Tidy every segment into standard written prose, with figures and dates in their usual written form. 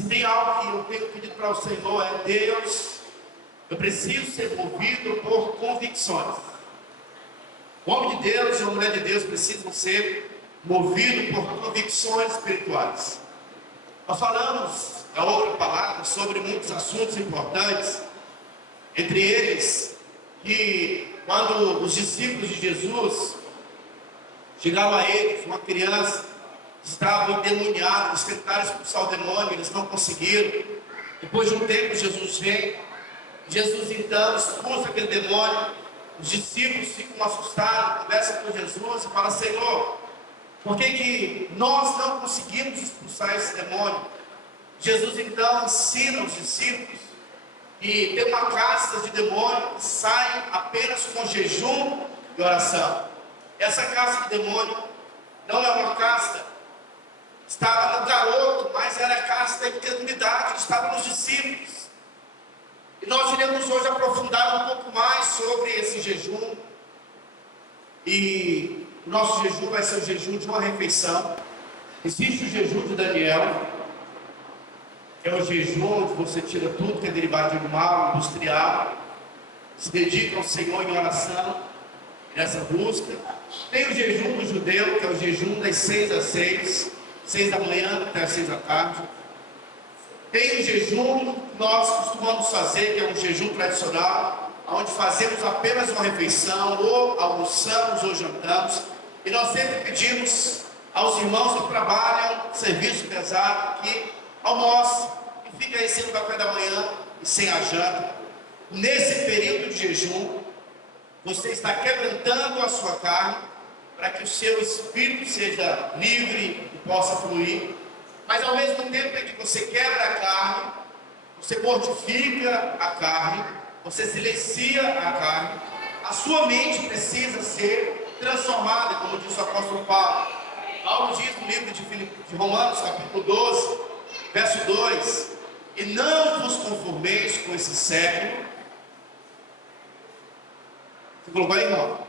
Se tem algo que eu tenho pedido para o Senhor é: Deus, eu preciso ser movido por convicções. O homem de Deus e a mulher de Deus precisam ser movidos por convicções espirituais. Nós falamos, a outra palavra, sobre muitos assuntos importantes, entre eles, que quando os discípulos de Jesus chegaram a eles, uma criança, estavam endemoniados, eles tentaram expulsar o demônio, eles não conseguiram. Depois de um tempo, Jesus vem, Jesus então expulsa aquele demônio. Os discípulos ficam assustados, conversam com Jesus e falam: Senhor, por que nós não conseguimos expulsar esse demônio? Jesus então ensina os discípulos e tem uma casta de demônio que sai apenas com jejum e oração. Essa casta de demônio não é uma casta, estava no garoto, mas era a casta da incredulidade que estava nos discípulos. E nós iremos hoje aprofundar um pouco mais sobre esse jejum. E o nosso jejum vai ser o jejum de uma refeição. Existe o jejum de Daniel, que é o jejum onde você tira tudo que é derivado de mal, industrial, se dedica ao Senhor em oração, nessa busca. Tem o jejum do judeu, que é o jejum das 6 às 6, 6 da manhã até as 6 da tarde. Tem o jejum que nós costumamos fazer, que é um jejum tradicional, onde fazemos apenas uma refeição, ou almoçamos ou jantamos, e nós sempre pedimos aos irmãos que trabalham serviço pesado que almoce e fique aí sem o café da manhã e sem a janta. Nesse período de jejum, você está quebrantando a sua carne para que o seu espírito seja livre e possa fluir. Mas ao mesmo tempo em que você quebra a carne, você mortifica a carne, você silencia a carne, a sua mente precisa ser transformada, como diz o apóstolo Paulo. Paulo diz no livro de Romanos, capítulo 12, verso 2: e não vos conformeis com esse século. Você colocou aí, irmão?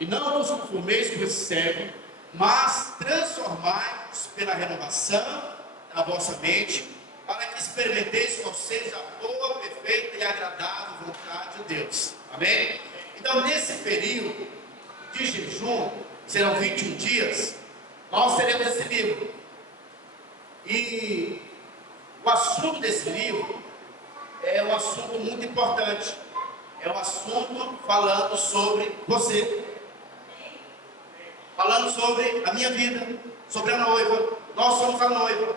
E não vos conformeis com esse século, mas transformai-vos pela renovação da vossa mente, para que experimenteis qual seja a boa, perfeita e agradável vontade de Deus. Amém? Então, nesse período de jejum, serão 21 dias, nós teremos esse livro. E o assunto desse livro é um assunto muito importante. É um assunto falando sobre você, falando sobre a minha vida, sobre a noiva. Nós somos a noiva.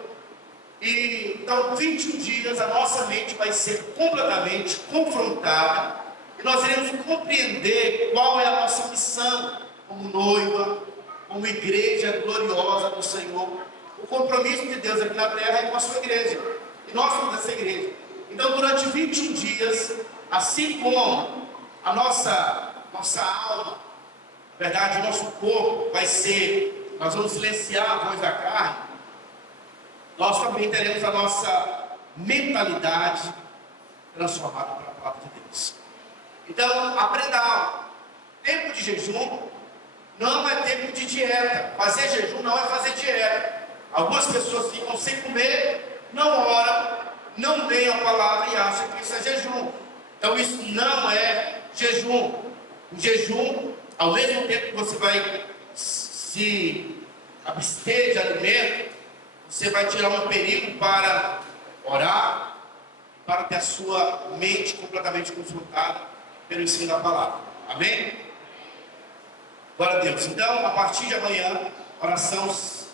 E então 21 dias a nossa mente vai ser completamente confrontada, e nós iremos compreender qual é a nossa missão como noiva, como igreja gloriosa do Senhor. O compromisso de Deus aqui na terra é com a sua igreja, e nós somos essa igreja. Então durante 21 dias, assim como a nossa alma, na verdade o nosso corpo vai ser, nós vamos silenciar a voz da carne, nós também teremos a nossa mentalidade transformada pela palavra de Deus. Então, aprenda algo. Tempo de jejum não é tempo de dieta. Fazer jejum não é fazer dieta. Algumas pessoas ficam sem comer, não oram, não leem a palavra e acham que isso é jejum. Então, isso não é jejum. O jejum, ao mesmo tempo que você vai se abster de alimento, você vai tirar um período para orar, para ter a sua mente completamente confrontada pelo ensino da palavra. Amém? Glória a Deus. Então, a partir de amanhã, oração às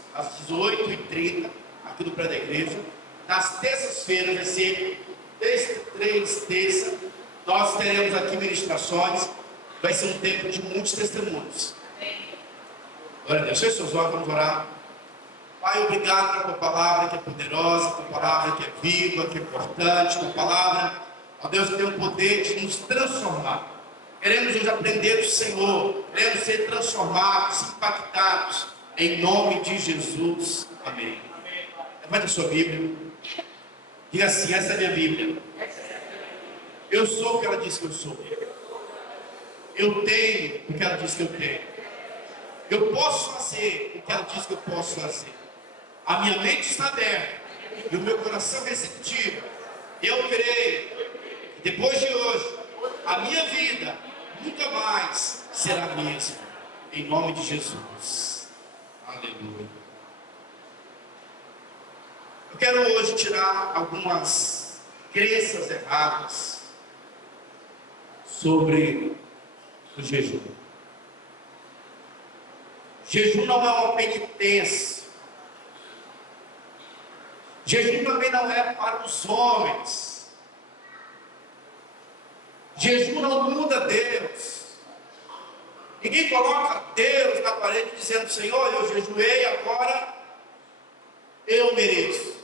18h30, aqui no prédio da igreja. Nas terças-feiras, vai ser 3 terças, nós teremos aqui ministrações. Vai ser um tempo de muitos testemunhos. Glória a Deus. Feche seus olhos, vamos orar. Pai, obrigado pela tua palavra que é poderosa, tua palavra que é viva, que é importante, tua palavra, ó Deus, que tem o poder de nos transformar. Queremos hoje aprender do Senhor, queremos ser transformados, impactados, em nome de Jesus. Amém. Levante a sua Bíblia. Diga assim: essa é a minha Bíblia. Eu sou o que ela diz que eu sou. Eu tenho o que ela diz que eu tenho. Eu posso fazer o que ela diz que eu posso fazer. A minha mente está aberta e o meu coração receptivo, eu creio que depois de hoje, a minha vida nunca mais será a mesma. Em nome de Jesus. Aleluia. Eu quero hoje tirar algumas crenças erradas sobre o jejum. Jejum não é uma penitência. Jejum também não é para os homens. Jejum não muda Deus. Ninguém coloca Deus na parede dizendo: Senhor, eu jejuei, agora eu mereço.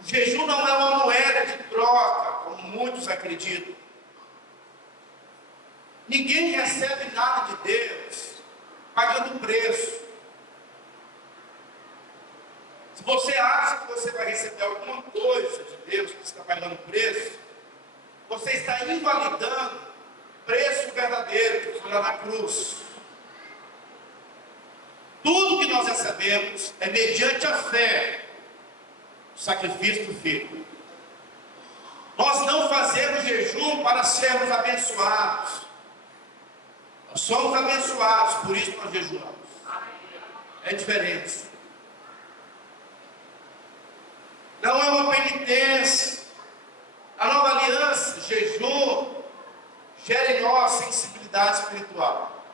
O jejum não é uma moeda de troca, como muitos acreditam. Ninguém recebe nada de Deus pagando preço. Se você acha que você vai receber alguma coisa de Deus que está pagando preço, você está invalidando o preço verdadeiro que foi lá na cruz. Tudo que nós recebemos é mediante a fé, o sacrifício do Filho. Nós não fazemos jejum para sermos abençoados. Nós somos abençoados, por isso nós jejuamos. É diferente. Não é uma penitência. A nova aliança, jejum, gera em nós sensibilidade espiritual.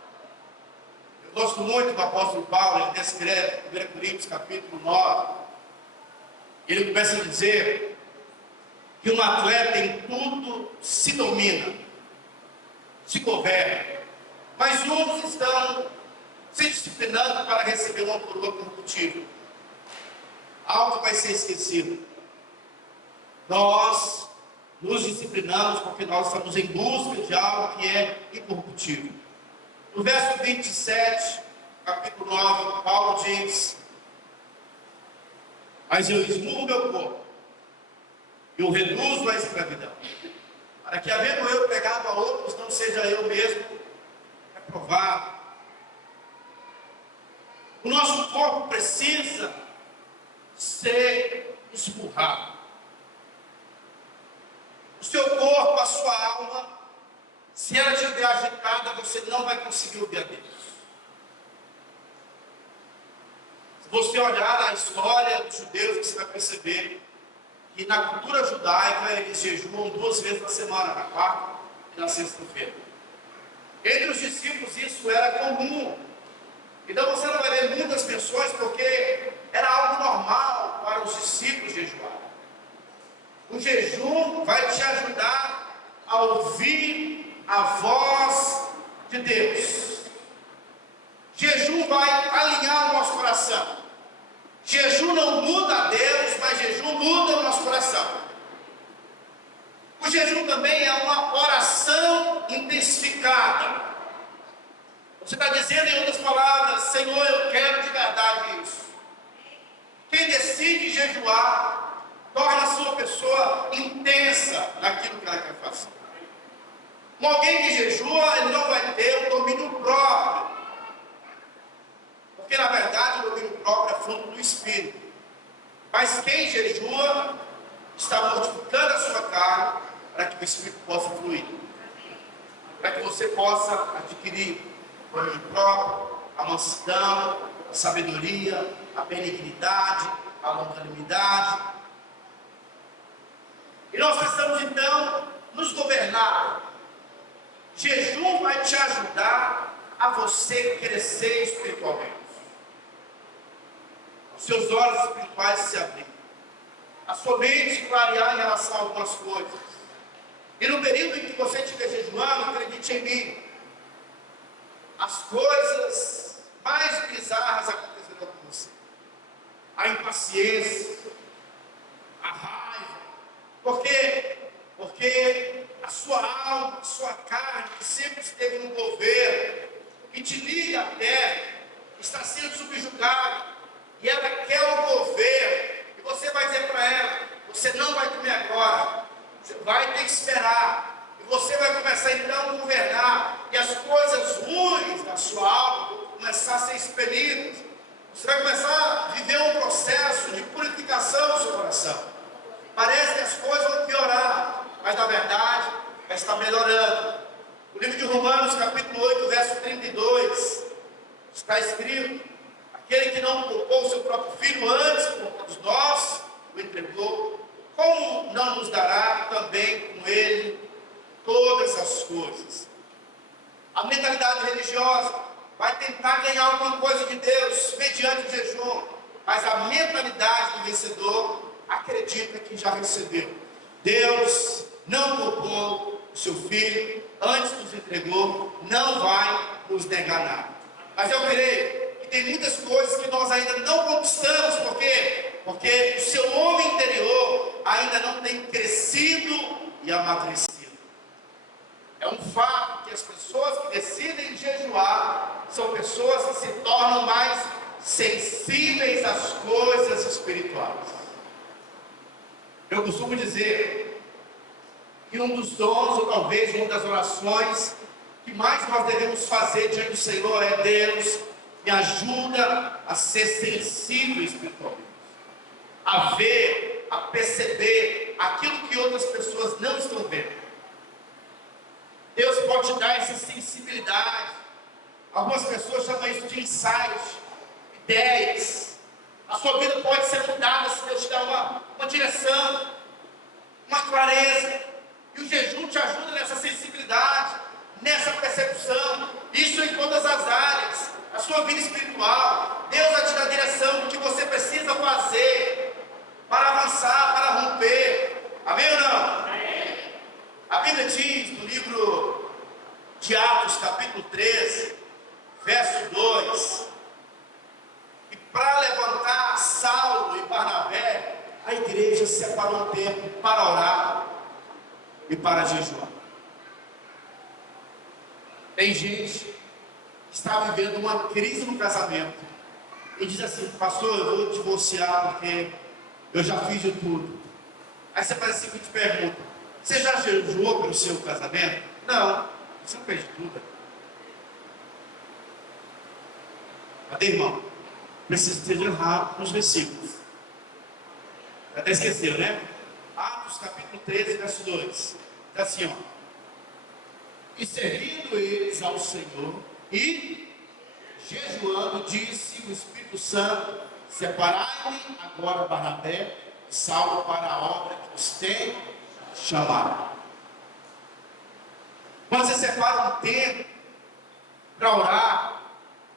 Eu gosto muito do apóstolo Paulo, ele descreve, 1 Coríntios capítulo 9. Ele começa a dizer que um atleta em tudo se domina, se governa. Mas uns estão se disciplinando para receber uma coroa corruptível. Algo vai ser esquecido. Nós nos disciplinamos porque nós estamos em busca de algo que é incorruptível. No verso 27, capítulo 9, Paulo diz: mas eu esmurro meu corpo e o reduzo à escravidão, para que, havendo eu pregado a outros, não seja eu mesmo reprovado. O nosso corpo precisa ser esmurrado. O seu corpo, a sua alma, se ela estiver agitada, você não vai conseguir ouvir a Deus. Se você olhar a história dos judeus, você vai perceber que na cultura judaica eles jejuam 2 vezes na semana, na quarta e na sexta-feira. Entre os discípulos isso era comum. Então você não vai ver muitas pessoas, porque era algo normal para os discípulos jejuar. O jejum vai te ajudar a ouvir a voz de Deus. Jejum vai alinhar o nosso coração. Jejum não muda a Deus, mas jejum muda o nosso coração. O jejum também é uma oração intensificada. Você está dizendo em outras palavras: Senhor, eu quero de verdade isso. Quem decide jejuar, torna a sua pessoa intensa naquilo que ela quer fazer. Alguém que jejua, ele não vai ter o domínio próprio. Porque na verdade o domínio próprio é fruto do Espírito. Mas quem jejua está mortificando a sua carne para que o Espírito possa fluir. Para que você possa adquirir o domínio próprio, a mansidão, a sabedoria, a benignidade, a longanimidade. E nós precisamos então nos governar. Jejum vai te ajudar a você crescer espiritualmente. Os seus olhos espirituais se abrir, a sua mente clarear em relação a algumas coisas. E no período em que você estiver jejuando, acredite em mim, as coisas mais bizarras acontecerão com você. A impaciência, a raiva. Porque a sua alma, a sua carne, que sempre esteve no governo, que te liga à terra, está sendo subjugada. E ela quer o governo. E você vai dizer para ela: você não vai comer agora. Você vai ter que esperar. E você vai começar então a governar. E as coisas ruins da sua alma vão começar a ser expelidas. Você vai começar a viver um processo meditando. O livro de Romanos, capítulo 8, verso 32, está escrito: aquele que não poupou o seu próprio filho, antes por todos nós o entregou, como não nos dará também com ele todas as coisas? A mentalidade religiosa vai tentar ganhar alguma coisa de Deus mediante o jejum, mas a mentalidade do vencedor acredita que já recebeu. Deus não poupou o seu filho, antes nos entregou, não vai nos negar nada. Mas eu creio que tem muitas coisas que nós ainda não conquistamos. Por quê? Porque o seu homem interior ainda não tem crescido e amadurecido. É um fato que as pessoas que decidem jejuar são pessoas que se tornam mais sensíveis às coisas espirituais. Eu costumo dizer que um dos dons, ou talvez uma das orações que mais nós devemos fazer diante do Senhor é: Deus, me ajuda a ser sensível espiritualmente, a ver, a perceber aquilo que outras pessoas não estão vendo. Deus pode te dar essa sensibilidade. Algumas pessoas chamam isso de insight, ideias. A sua vida pode ser mudada se Deus te der uma direção, uma clareza. E o jejum te ajuda nessa sensibilidade, nessa percepção. Isso em todas as áreas. A sua vida espiritual, Deus vai te dar a direção do que você precisa fazer para avançar, para romper. Amém ou não? A Bíblia diz no livro de Atos, capítulo 13, verso 2, que para levantar Saulo e Barnabé, a igreja separou um tempo para orar e para jejuar. Tem gente que está vivendo uma crise no casamento e diz assim: pastor, eu vou divorciar porque eu já fiz de tudo. Aí você faz a seguinte pergunta: você já jejuou pelo seu casamento? Não, você não fez de tudo. Cadê, irmão? Preciso ter rápido nos versículos. Até esqueceu, né? Atos capítulo 13, verso 2. Está assim, ó: e servindo eles ao Senhor e jejuando, disse o Espírito Santo: separai-me agora Barnabé e Saulo para a obra que os tem chamado. Quando você separa um tempo para orar,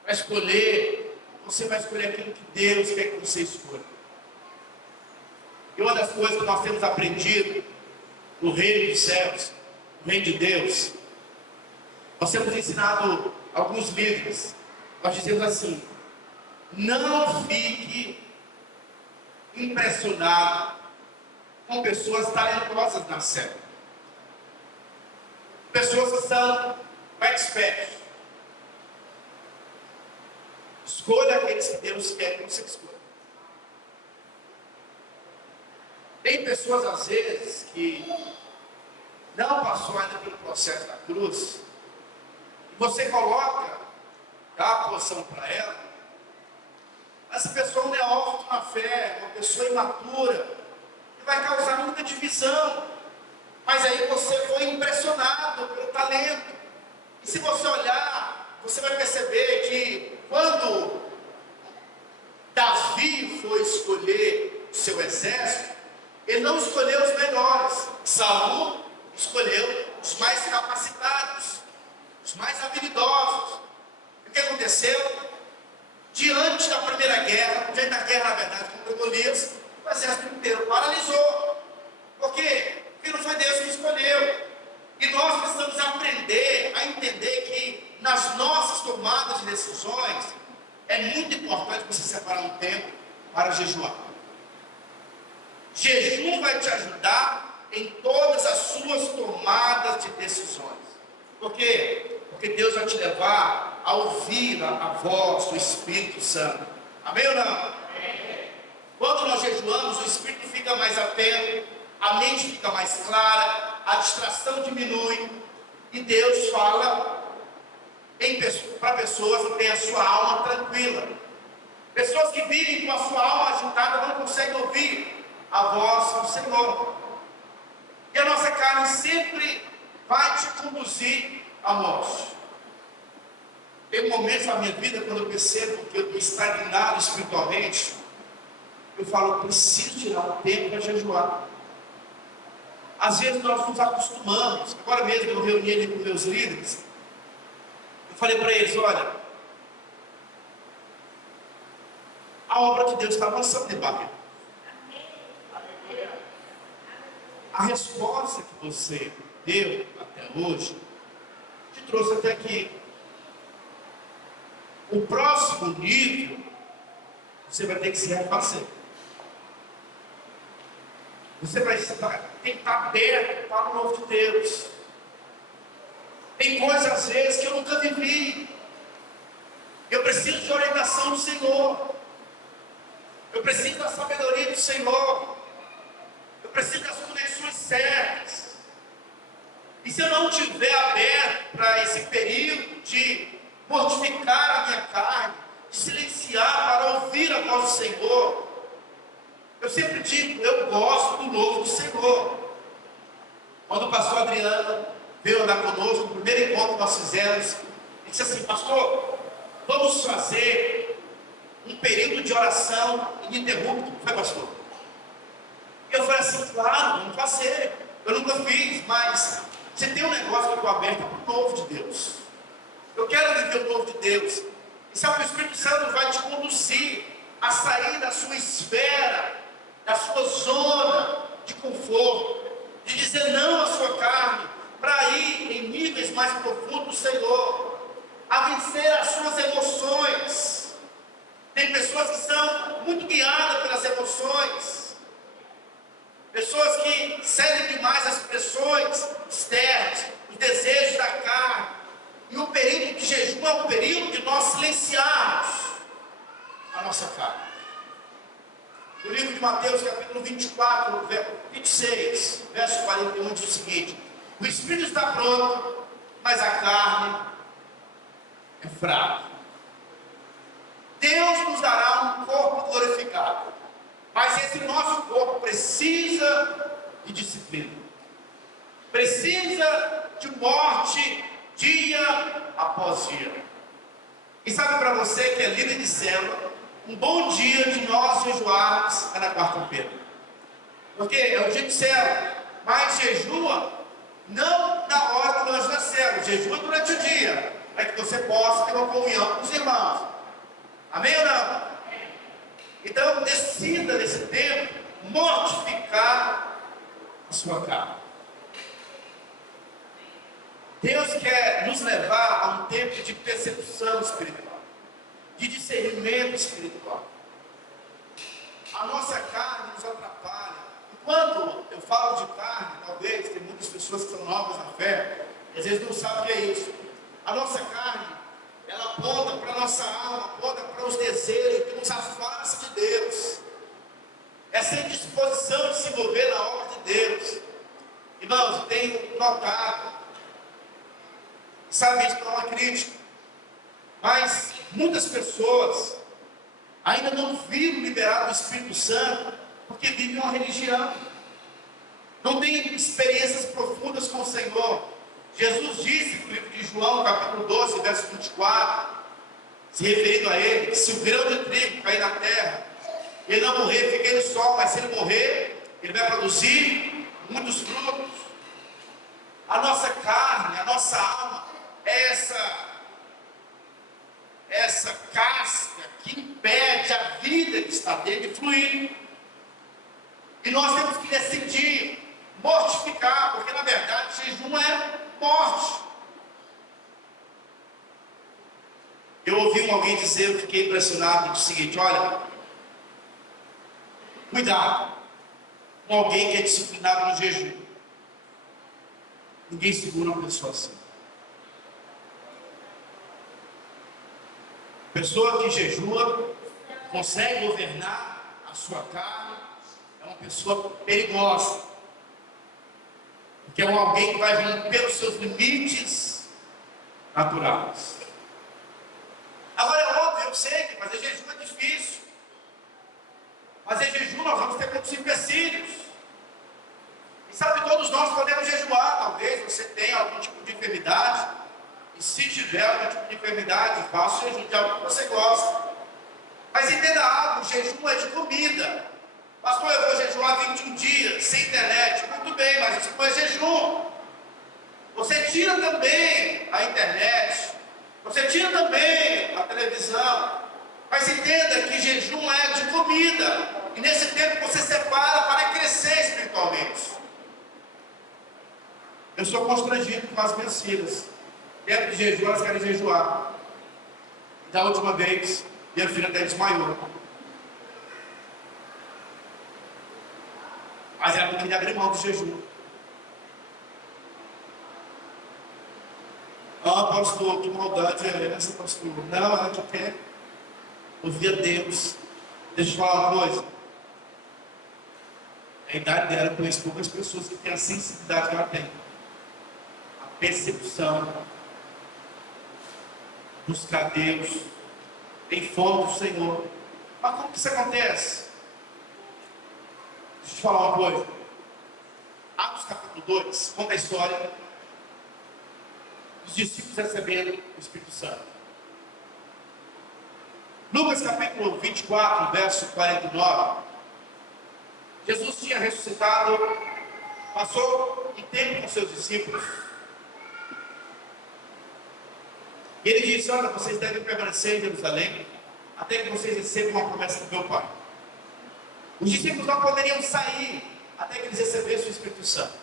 para escolher, você vai escolher aquilo que Deus quer que você escolha. E uma das coisas que nós temos aprendido no reino dos céus, no reino de Deus, nós temos ensinado alguns livros. Nós dizemos assim: não fique impressionado com pessoas talentosas na célula, pessoas que são experts. Escolha aqueles que Deus quer que você escolha. Tem pessoas às vezes que não passou ainda pelo processo da cruz, e você coloca, dá a porção para ela. Essa pessoa é um neófito na fé, uma pessoa imatura, que vai causar muita divisão. Mas aí você foi impressionado pelo talento. E se você olhar, você vai perceber que quando Davi foi escolher o seu exército, ele não escolheu os melhores. Saul escolheu os mais capacitados, os mais habilidosos. O que aconteceu? Diante da primeira guerra, diante da guerra, na verdade, contra Golias, o exército inteiro paralisou. Por quê? Porque não foi Deus que escolheu. E nós precisamos aprender a entender que nas nossas tomadas de decisões é muito importante você separar um tempo para jejuar. Jejum vai te ajudar em todas as suas tomadas de decisões. Por quê? Porque Deus vai te levar a ouvir a voz do Espírito Santo. Amém ou não? Amém. Quando nós jejuamos, o Espírito fica mais atento, a mente fica mais clara, a distração diminui, e Deus fala para pessoas que têm a sua alma tranquila. Pessoas que vivem com a sua alma agitada não conseguem ouvir a voz do Senhor. E a nossa carne sempre vai te conduzir à morte. Tem momentos na minha vida, quando eu percebo que eu estou estagnado espiritualmente, eu falo, eu preciso tirar um tempo para jejuar. Às vezes nós nos acostumamos. Agora mesmo eu reuni ali com meus líderes, eu falei para eles, olha, a obra de Deus está avançando em Babilônia. A resposta que você deu até hoje te trouxe até aqui. O próximo nível você vai ter que se refazer. Você vai ter que estar aberto para o novo de Deus. Tem coisas às vezes que eu nunca vivi. Eu preciso de orientação do Senhor. Eu preciso da sabedoria do Senhor. Eu preciso das conexões certas. E se eu não estiver aberto para esse período de mortificar a minha carne, de silenciar para ouvir a voz do Senhor, eu sempre digo, eu gosto do novo do Senhor. Quando o pastor Adriano veio andar conosco, no primeiro encontro que nós fizemos, ele disse assim, pastor, vamos fazer um período de oração ininterrupto. Foi, pastor? Eu falei assim, claro, vamos fazer. Eu nunca fiz, mas você tem um negócio que eu estou aberto para o novo de Deus. Eu quero viver o novo de Deus. E sabe, o Espírito Santo vai te conduzir a sair da sua esfera, da sua zona de conforto, de dizer não à sua carne, para ir em níveis mais profundos do Senhor, a vencer as suas emoções. Tem pessoas que são muito guiadas pelas emoções, pessoas que cedem demais às pressões externas, os desejos da carne. E o período de jejum é um período de nós silenciarmos a nossa carne. No livro de Mateus, capítulo 24, 26, verso 41, diz o seguinte: o espírito está pronto, mas a carne é fraca. Deus nos dará um corpo glorificado, mas esse nosso corpo precisa de disciplina, precisa de morte dia após dia. E sabe, para você que é líder de célula, um bom dia de nós jejuarmos é na quarta-feira, porque é o dia de célula, mas jejua não na hora do lanche da célula, jejua durante o dia, para que você possa ter uma comunhão com os irmãos. Amém ou não? Então decida nesse tempo mortificar a sua carne. Deus quer nos levar a um tempo de percepção espiritual, de discernimento espiritual. A nossa carne nos atrapalha. E quando eu falo de carne, talvez tem muitas pessoas que são novas na fé, e às vezes não sabem o que é isso. A nossa carne, ela aponta para a nossa alma, aponta para os desejos que nos afastam de Deus. Essa indisposição de se mover na obra de Deus. Irmãos, eu tenho notado, sabe, isso não é uma crítica, mas muitas pessoas ainda não viram liberado o Espírito Santo porque vivem uma religião, não têm experiências profundas com o Senhor. Jesus disse no livro de João, capítulo 12, verso 24, se referindo a ele, que se o grão de trigo cair na terra, ele não morrer, fica ele só, mas se ele morrer, ele vai produzir muitos frutos. A nossa carne, a nossa alma, é essa casca que impede a vida que está dentro de fluir. E nós temos que decidir mortificar, porque na verdade jejum é morte. Eu ouvi alguém dizer, eu fiquei impressionado com o seguinte: olha, cuidado com alguém que é disciplinado no jejum. Ninguém segura uma pessoa assim. Pessoa que jejua, consegue governar a sua carne, é uma pessoa perigosa, porque é alguém que vai romper os seus limites naturais. Agora é óbvio, eu sei que fazer jejum é difícil. Fazer jejum nós vamos ter muitos empecilhos. E sabe que todos nós podemos jejuar. Talvez você tenha algum tipo de enfermidade. E se tiver algum tipo de enfermidade, faça o jejum de algo que você gosta. Mas entenda algo, o jejum é de comida. Pastor, eu vou jejuar 21 dias, sem internet. Muito bem, mas isso não é jejum. Você tira também a internet. Você tira também a televisão. Mas entenda que jejum é de comida. E nesse tempo você separa para crescer espiritualmente. Eu sou constrangido com as minhas filhas. Tempo de jejum, elas querem jejuar. Da última vez, minha filha até desmaiou. Mas ela não queria abrir mão do jejum. Ah, pastor, que maldade é essa, pastor? Não, ela já quer ouvir a Deus. Deixa eu falar uma coisa. A idade dela, eu conheço poucas pessoas que têm a sensibilidade que ela tem. A percepção. Buscar Deus. Tem fome do Senhor. Mas como que isso acontece? Deixa eu te falar uma coisa. Atos capítulo 2 conta a história dos discípulos recebendo o Espírito Santo. Lucas capítulo 24, verso 49. Jesus tinha ressuscitado, passou em tempo com seus discípulos. E ele disse: olha, vocês devem permanecer em Jerusalém, até que vocês recebam uma promessa do meu Pai. Os discípulos não poderiam sair até que eles recebessem o Espírito Santo.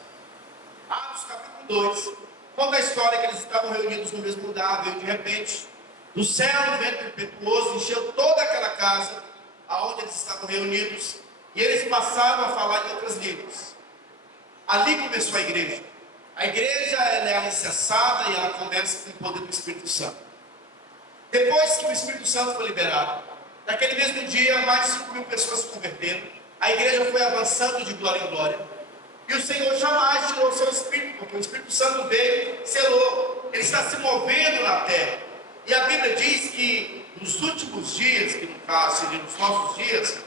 Atos capítulo 2 conta a história que eles estavam reunidos no mesmo lugar, veio de repente do céu um vento impetuoso, encheu toda aquela casa aonde eles estavam reunidos, e eles passaram a falar em outras línguas. Ali começou a igreja. A igreja ela é alicerçada e ela começa com o poder do Espírito Santo. Depois que o Espírito Santo foi liberado, naquele mesmo dia, mais de 5.000 pessoas se converteram. A igreja foi avançando de glória em glória. E o Senhor jamais tirou o seu Espírito, porque o Espírito Santo veio, selou. Ele está se movendo na terra. E a Bíblia diz que nos últimos dias, que no caso seria nos nossos dias,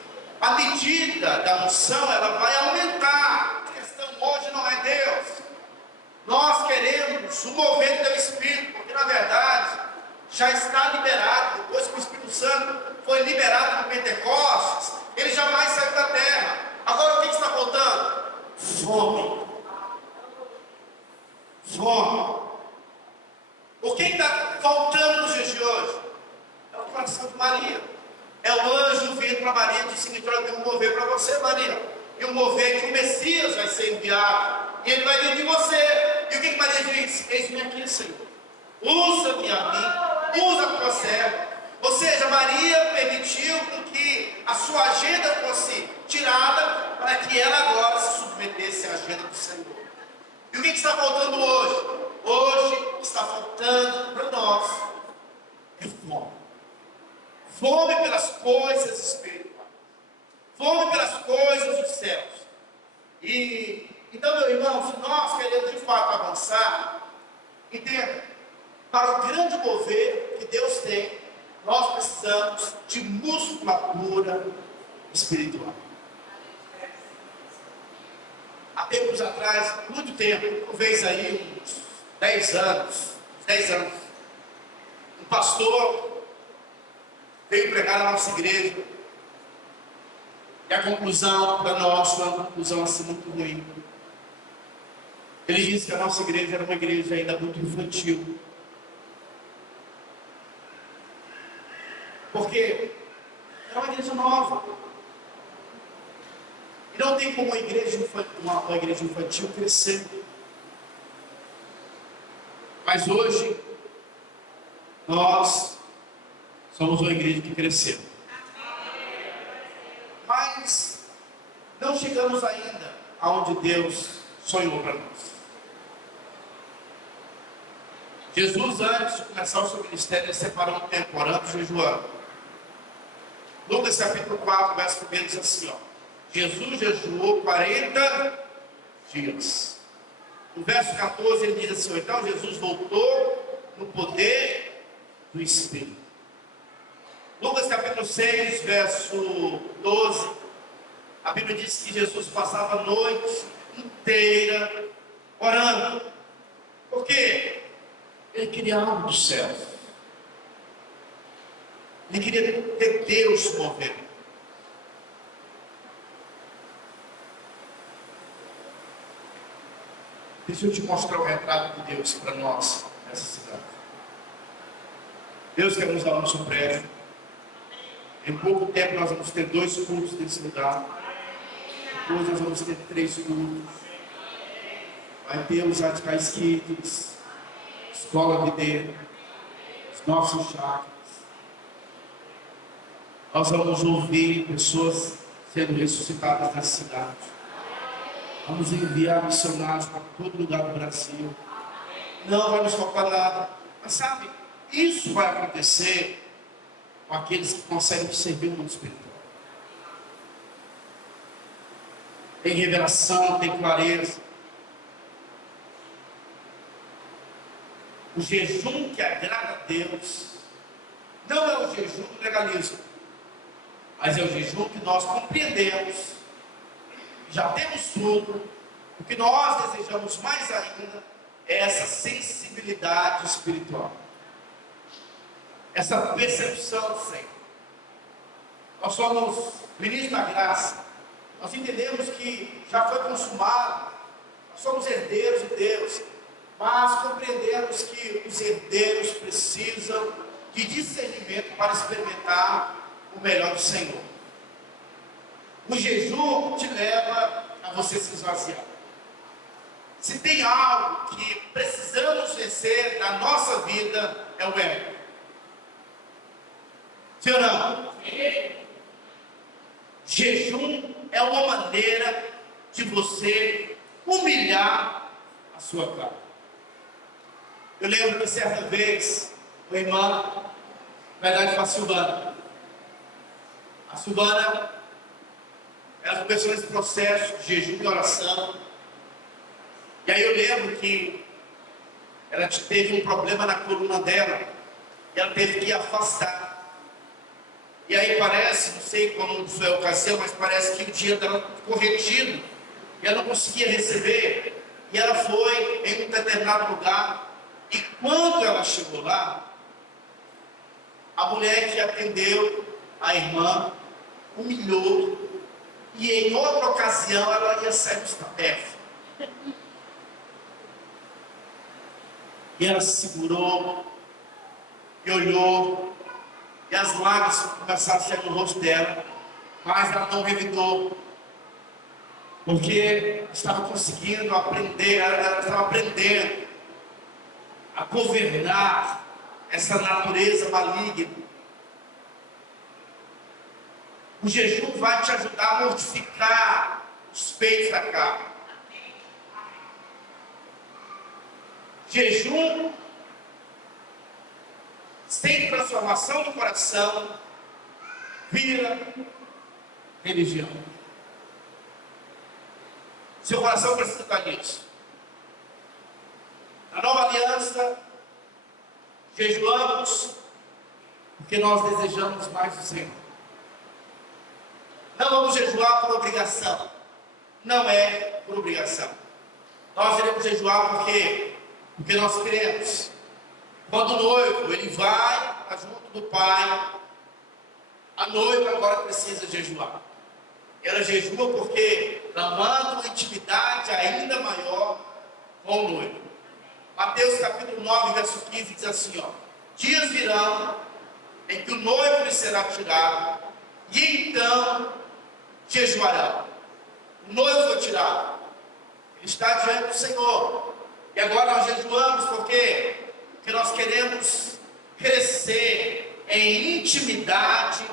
a medida da unção ela vai aumentar. A questão hoje não é Deus. Nós queremos o mover do Espírito, porque na verdade já está liberado. Depois que o Espírito Santo foi liberado no Pentecostes, ele jamais saiu da terra. Agora o que está faltando? Fome. Fome. O que está faltando nos dias de hoje? É o coração de Maria. É o anjo vindo para Maria e disse: olha, eu tenho um mover para você, Maria. E um mover que o Messias vai ser enviado. E ele vai vir de você. E o que Maria diz? Eis-me aqui, Senhor. Usa-me a mim. Usa a tua serva. Ou seja, Maria permitiu que a sua agenda fosse tirada para que ela agora se submetesse à agenda do Senhor. E o que está faltando hoje? Hoje o que está faltando para nós é fome. Fome pelas coisas espirituais. Fome pelas coisas dos céus. Então, meu irmão, se nós queremos de fato avançar, entenda, para o grande mover que Deus tem, nós precisamos de musculatura espiritual. Há tempos atrás, muito tempo, talvez aí uns 10 anos, um pastor veio pregar na nossa igreja, e a conclusão para nós foi uma conclusão assim muito ruim. Ele disse que a nossa igreja era uma igreja ainda muito infantil. Porque era uma igreja nova. E não tem como uma igreja infantil crescer. Mas hoje, nós somos uma igreja que cresceu. Mas não chegamos ainda aonde Deus sonhou para nós. Jesus, antes de começar o seu ministério, ele separou um tempo orando, jejuando. Lucas capítulo 4, verso 1 diz assim, ó: Jesus jejuou 40 dias. No verso 14 ele diz assim: então Jesus voltou no poder do Espírito. Lucas capítulo 6, verso 12, a Bíblia diz que Jesus passava noites inteira orando. Por quê? Ele queria algo do céu. Ele queria ver Deus se mover. Deixa eu te mostrar o retrato de Deus para nós nessa cidade. Deus quer nos dar um prédio. Em pouco tempo nós vamos ter 2 cultos nesse lugar. Depois nós vamos ter 3 cultos. Vai ter os radicais kids, escola videira, os nossos chakras. Nós vamos ouvir pessoas sendo ressuscitadas nessa cidade. Vamos enviar missionários para todo lugar do Brasil. Não vai nos faltar nada. Mas sabe, isso vai acontecer com aqueles que conseguem servir o mundo espiritual. Tem revelação, tem clareza. O jejum que agrada a Deus não é o jejum do legalismo, mas é o jejum que nós compreendemos, já temos tudo. O que nós desejamos mais ainda é essa sensibilidade espiritual, essa percepção do Senhor. Nós somos ministros da graça, nós entendemos que já foi consumado, nós somos herdeiros de Deus, mas compreendemos que os herdeiros precisam de discernimento para experimentar o melhor do Senhor. O jejum te leva a você se esvaziar. Se tem algo que precisamos vencer na nossa vida, é o ego. Sim ou não? Sim. Jejum é uma maneira de você humilhar a sua carne. Eu lembro que certa vez, uma irmã, na verdade foi a Silvana. A Silvana, ela começou nesse processo de jejum e oração. E aí eu lembro que ela teve um problema na coluna dela, e ela teve que afastar. E aí parece, não sei como foi a ocasião, mas parece que o dinheiro dela ficou retido, e ela não conseguia receber. E ela foi em um determinado lugar, e quando ela chegou lá, a mulher que atendeu a irmã humilhou, e em outra ocasião ela ia sair dos tapefes. E ela se segurou e olhou, e as lágrimas começaram a sair no rosto dela, mas ela não revidou, porque estava conseguindo aprender, ela estava aprendendo a governar essa natureza maligna. O jejum vai te ajudar a mortificar os peitos da carne. Jejum sem transformação do coração vira religião. Seu coração precisa estar nisso. Na nova aliança, jejuamos porque nós desejamos mais do Senhor. Não vamos jejuar por obrigação. Não é por obrigação. Nós iremos jejuar porque nós queremos. Quando o noivo ele vai junto do pai, a noiva agora precisa jejuar. Ela jejua porque clamando uma intimidade ainda maior com o noivo. Mateus capítulo 9, verso 15 diz assim, ó: dias virão em que o noivo lhe será tirado, e então jejuarão. O noivo foi tirado, ele está diante do Senhor, e agora nós jejuamos porque nós queremos crescer em intimidade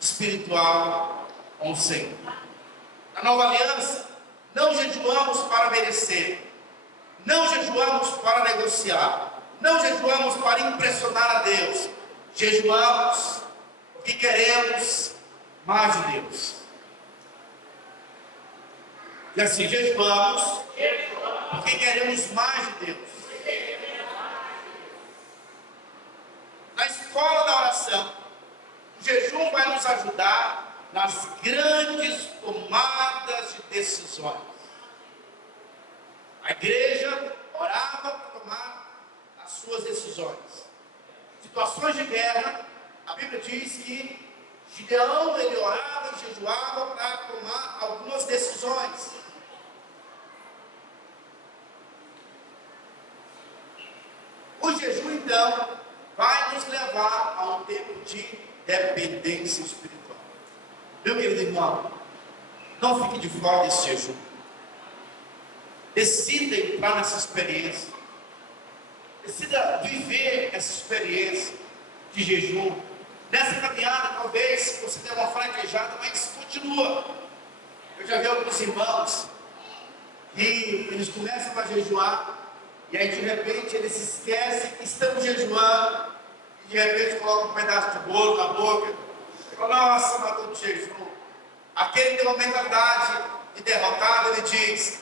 espiritual com o Senhor. Na nova aliança, não jejuamos para merecer, não jejuamos para negociar, não jejuamos para impressionar a Deus, jejuamos porque queremos mais de Deus. E assim, jejuamos porque queremos mais de Deus. Na escola da oração, o jejum vai nos ajudar nas grandes tomadas de decisões. A igreja orava para tomar as suas decisões. Situações de guerra, a Bíblia diz que Gideão, ele orava e jejuava para tomar algumas decisões. O jejum, então, vai nos levar a um tempo de dependência espiritual. Meu querido irmão, não fique de fora desse jejum. Decida entrar nessa experiência. Decida viver essa experiência de jejum. Nessa caminhada, talvez você tenha uma fraquejada, mas continua. Eu já vi alguns irmãos que eles começam a jejuar, e aí de repente eles esquecem que estão jejuando, e de repente colocam um pedaço de bolo na boca, e falam, nossa, matou de jejum. Aquele tem uma mentalidade de derrotado, ele diz,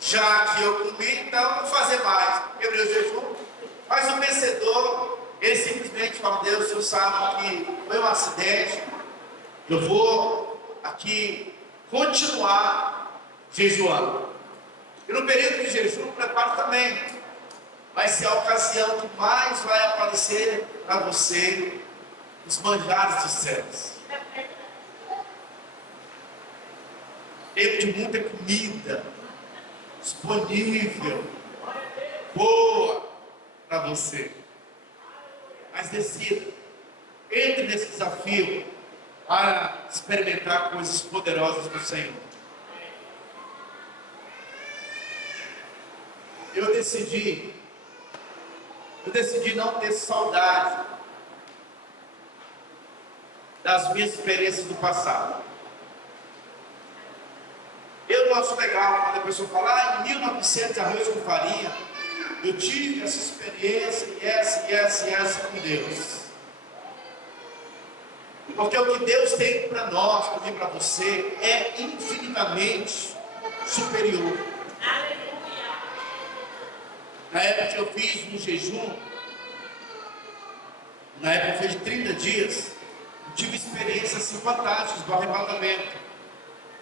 já que eu comi, então vou fazer mais. Quebrei o jejum. Mas o vencedor, ele simplesmente fala, Deus, o Senhor sabe que foi um acidente, eu vou aqui continuar jejuando. E no período de jejum, o preparo também vai ser a ocasião que mais vai aparecer para você os manjares dos céus. Tempo de muita comida disponível, boa para você. Mas decida, entre nesse desafio para experimentar coisas poderosas do Senhor. Eu decidi não ter saudade das minhas experiências do passado. Eu não acho legal quando a pessoa fala, em 1900 arroz com farinha, eu tive essa experiência e essa com Deus. Porque o que Deus tem para nós, para mim, para você, é infinitamente superior. Na época que eu fiz um jejum, na época que eu fiz 30 dias, eu tive experiências fantásticas do arrebatamento.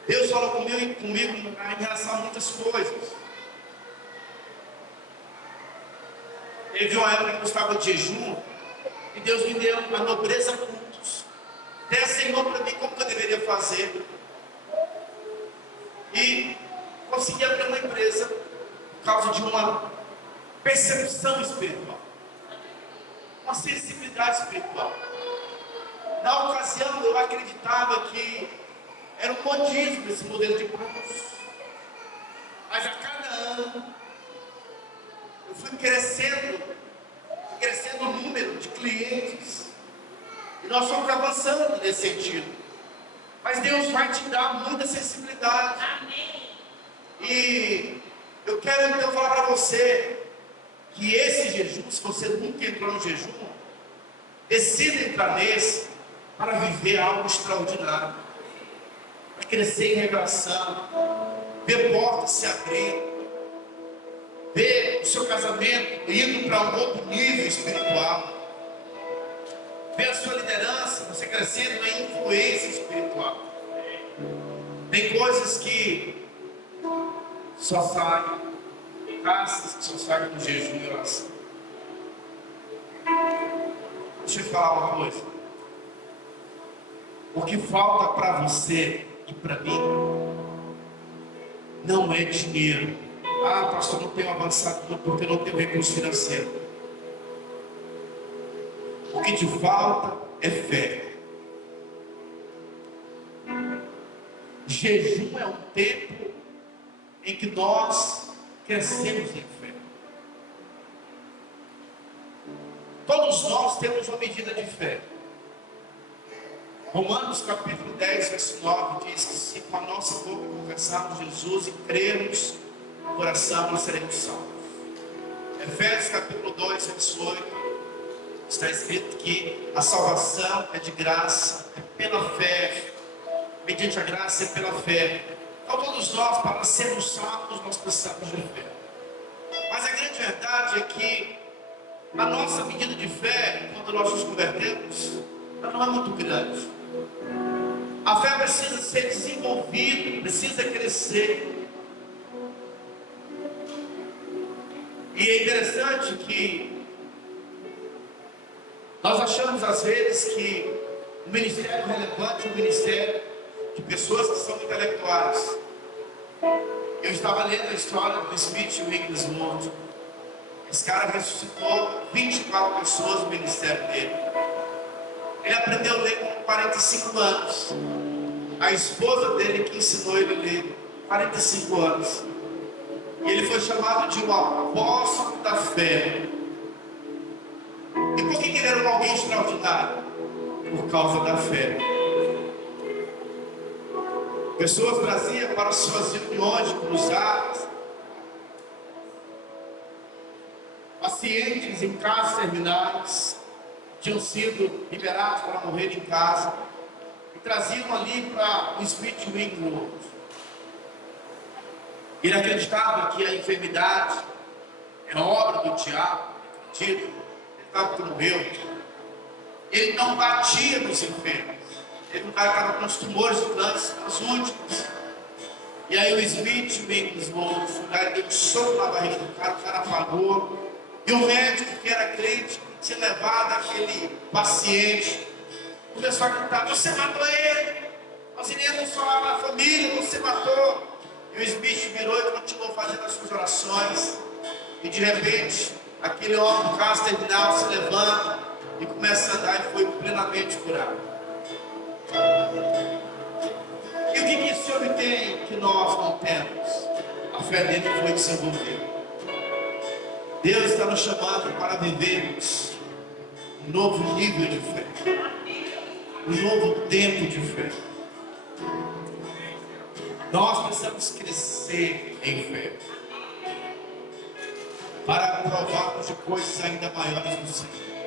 Deus falou comigo em relação a muitas coisas. Teve uma época que eu estava de jejum e Deus me deu uma nobreza cultos. Desenhou para mim como que eu deveria fazer. E consegui abrir uma empresa por causa de uma percepção espiritual, uma sensibilidade espiritual. Na ocasião eu acreditava que era um modismo esse modelo de curso. Mas a cada ano eu fui crescendo o número de clientes. E nós fomos avançando nesse sentido. Mas Deus vai te dar muita sensibilidade. Amém. E eu quero então falar para você que esse jejum, se você nunca entrou no jejum, decida entrar nesse para viver algo extraordinário. Para crescer em revelação, ver portas se abrindo, ver o seu casamento indo para um outro nível espiritual, ver a sua liderança, você crescendo em influência espiritual. Tem coisas que só saem, casas que só saem do jejum e oração. Deixa eu falar uma coisa. O que falta para você e para mim não é dinheiro. Pastor, não tenho avançado porque não tenho recurso financeiro. O que te falta é fé. Jejum é um tempo em que nós crescemos em fé. Todos nós temos uma medida de fé. Romanos capítulo 10, verso 9 diz que se com a nossa boca confessarmos Jesus e crermos no coração, nós seremos salvos. Efésios capítulo 2, verso 8, está escrito que a salvação é de graça, é pela fé, mediante a graça é pela fé. Então todos nós, para sermos salvos, nós precisamos de fé. Mas a grande verdade é que a nossa medida de fé, quando nós nos convertemos, ela não é muito grande. A fé precisa ser desenvolvida, precisa crescer. E é interessante que nós achamos às vezes que o ministério relevante é um ministério de pessoas que são intelectuais. Eu estava lendo a história do Smith Wigglesworth. Esse cara ressuscitou 24 pessoas no ministério dele. Ele aprendeu a ler com 45 anos. A esposa dele que ensinou ele a ler, 45 anos. E ele foi chamado de um apóstolo da fé. E por que ele era alguém extraordinário? Por causa da fé. Pessoas traziam para suas reuniões cruzadas pacientes em casas terminais, tinham sido liberados para morrer em casa, e traziam ali para o Smith Wigglesworth. Ele acreditava que a enfermidade é obra do diabo, ele estava que morreu. Ele não batia nos enfermos. Ele não estava com os tumores do câncer, os últimos. E aí o Smith Wigglesworth deu um soco na barriga do cara, o cara apagou. E o médico que era crente, que tinha levado aquele paciente, começou a gritar: você matou ele, nós iremos falar a família, você matou. E o Smith virou e continuou fazendo as suas orações. E de repente, aquele homem do caso terminal se levanta e começa a andar e foi plenamente curado. E o que esse homem tem que nós não temos? A fé dele foi desenvolvida. Deus está nos chamando para vivermos um novo nível de fé, um novo tempo de fé. Nós precisamos crescer em fé para provarmos de coisas ainda maiores no Senhor.